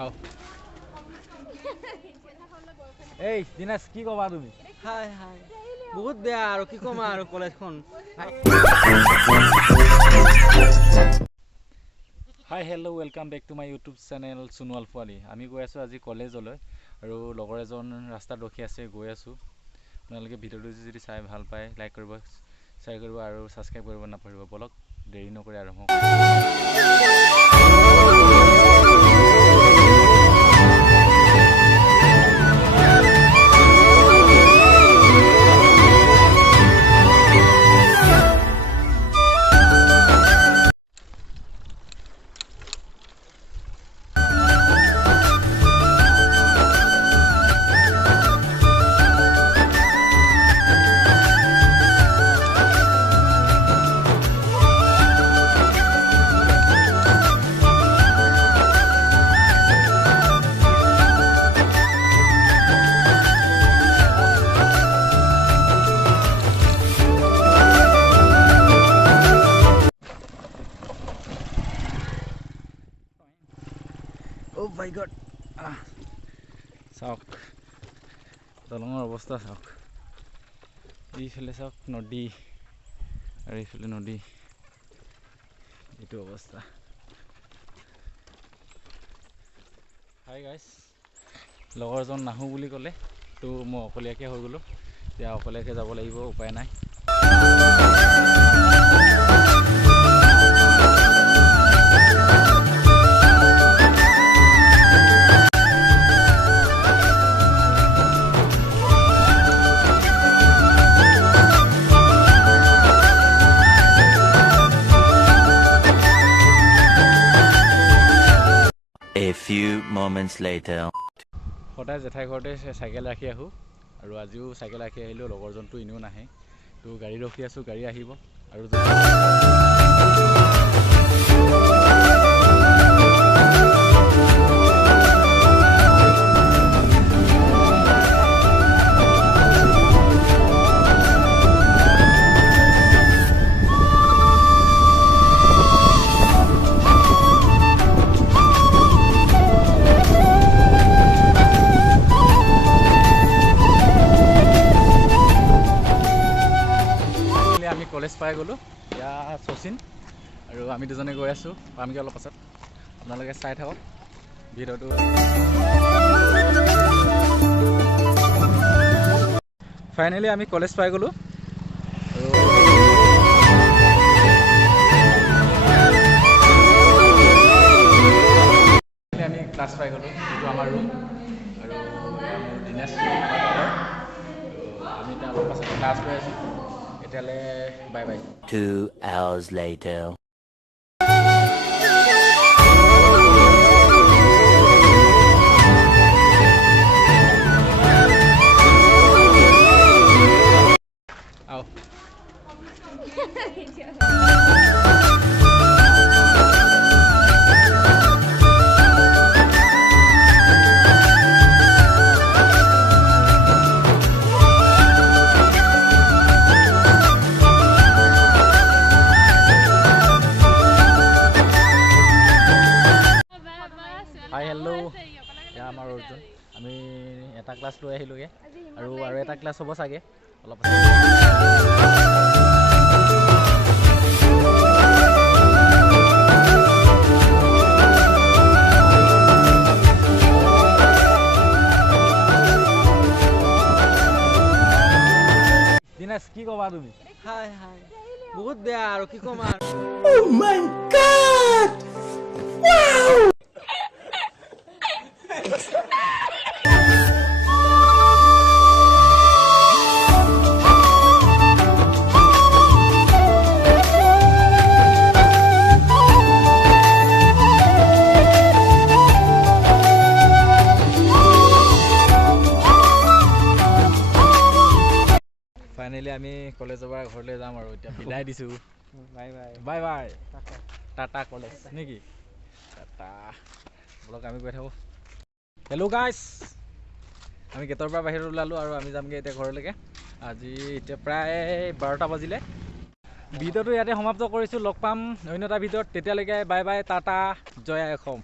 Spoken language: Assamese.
আও এই দিনাজ কি কবা তুমি হাই হাই বহুত বেয়া আৰু কি কম আৰু কলেজখন hi hello' welcome back to my YouTube channel Sonowal পোৱালি আমি গৈ আছোঁ আজি কলেজলৈ আৰু লগৰ এজন ৰাস্তাত ৰখি আছে গৈ আছোঁ আপোনালোকে ভিডিঅ'টো যদি চাই ভাল পায় লাইক কৰিব শ্বেয়াৰ কৰিব আৰু ছাবস্ক্ৰাইব কৰিব নাপাহৰিব বলক দেৰি নকৰি আৰম্ভ Oh my god! চাওক দলঙৰ অৱস্থা চাওক এইফালে চাওক নদী আৰু এইফালে নদী এইটো অৱস্থা হাই গাইছ লগৰজন নাহোঁ বুলি ক'লে তো মই অকলীয়াকৈ হৈ গ'লোঁ এতিয়া অকলীয়াকৈ যাব লাগিব উপায় নাই A few moments later. সদায় জেঠাই ঘৰতে চাইকেল ৰাখি আহোঁ আৰু আজিও চাইকেল ৰাখি আহিলোঁ লগৰজনটো এনেও নাহে তো গাড়ী ৰখি আছোঁ গাড়ী আহিব আৰু কলেজ পাই গ'লোঁ এতিয়া শচীন আৰু আমি দুজনে গৈ আছোঁ পামগৈ অলপ পাছত আপোনালোকে চাই থাকক ভিডিঅ'টো ফাইনেলি আমি কলেজ পাই গ'লোঁ আৰু আমি ক্লাছ পাই গ'লোঁ এইটো আমাৰ ৰুম আৰু দিনেশ আমি এতিয়া অলপ পাছত ক্লাছ কৰি আছোঁ Bye bye. 2 hours later. Ow. Hi hello' এয়া আমাৰ অৰ্জুন আমি এটা ক্লাছ লৈ আহিলোঁগৈ আৰু এটা ক্লাছ হ'ব চাগে অলপ দিনেশ কি ক'বা তুমি হাই হাই বহুত বেয়া আৰু কি কম আৰু Oh my god! Wow! Finally আমি কলেজৰ পৰা ঘৰলৈ যাম আৰু এতিয়া বিদায় দিছোঁ bye bye bye bye Tata college নেকি টাটা বলক আমি গৈ থাকোঁ হেল্ল' গাইছ আমি গেটৰ পৰা বাহিৰত ওলালোঁ আৰু আমি যামগৈ এতিয়া ঘৰলৈকে আজি এতিয়া প্ৰায় 12টা বাজিলে ভিডিঅ'টো ইয়াতে সমাপ্ত কৰিছোঁ লগ পাম অন্য এটা ভিডিঅ'ত তেতিয়ালৈকে বাই বাই টাটা জয় অসম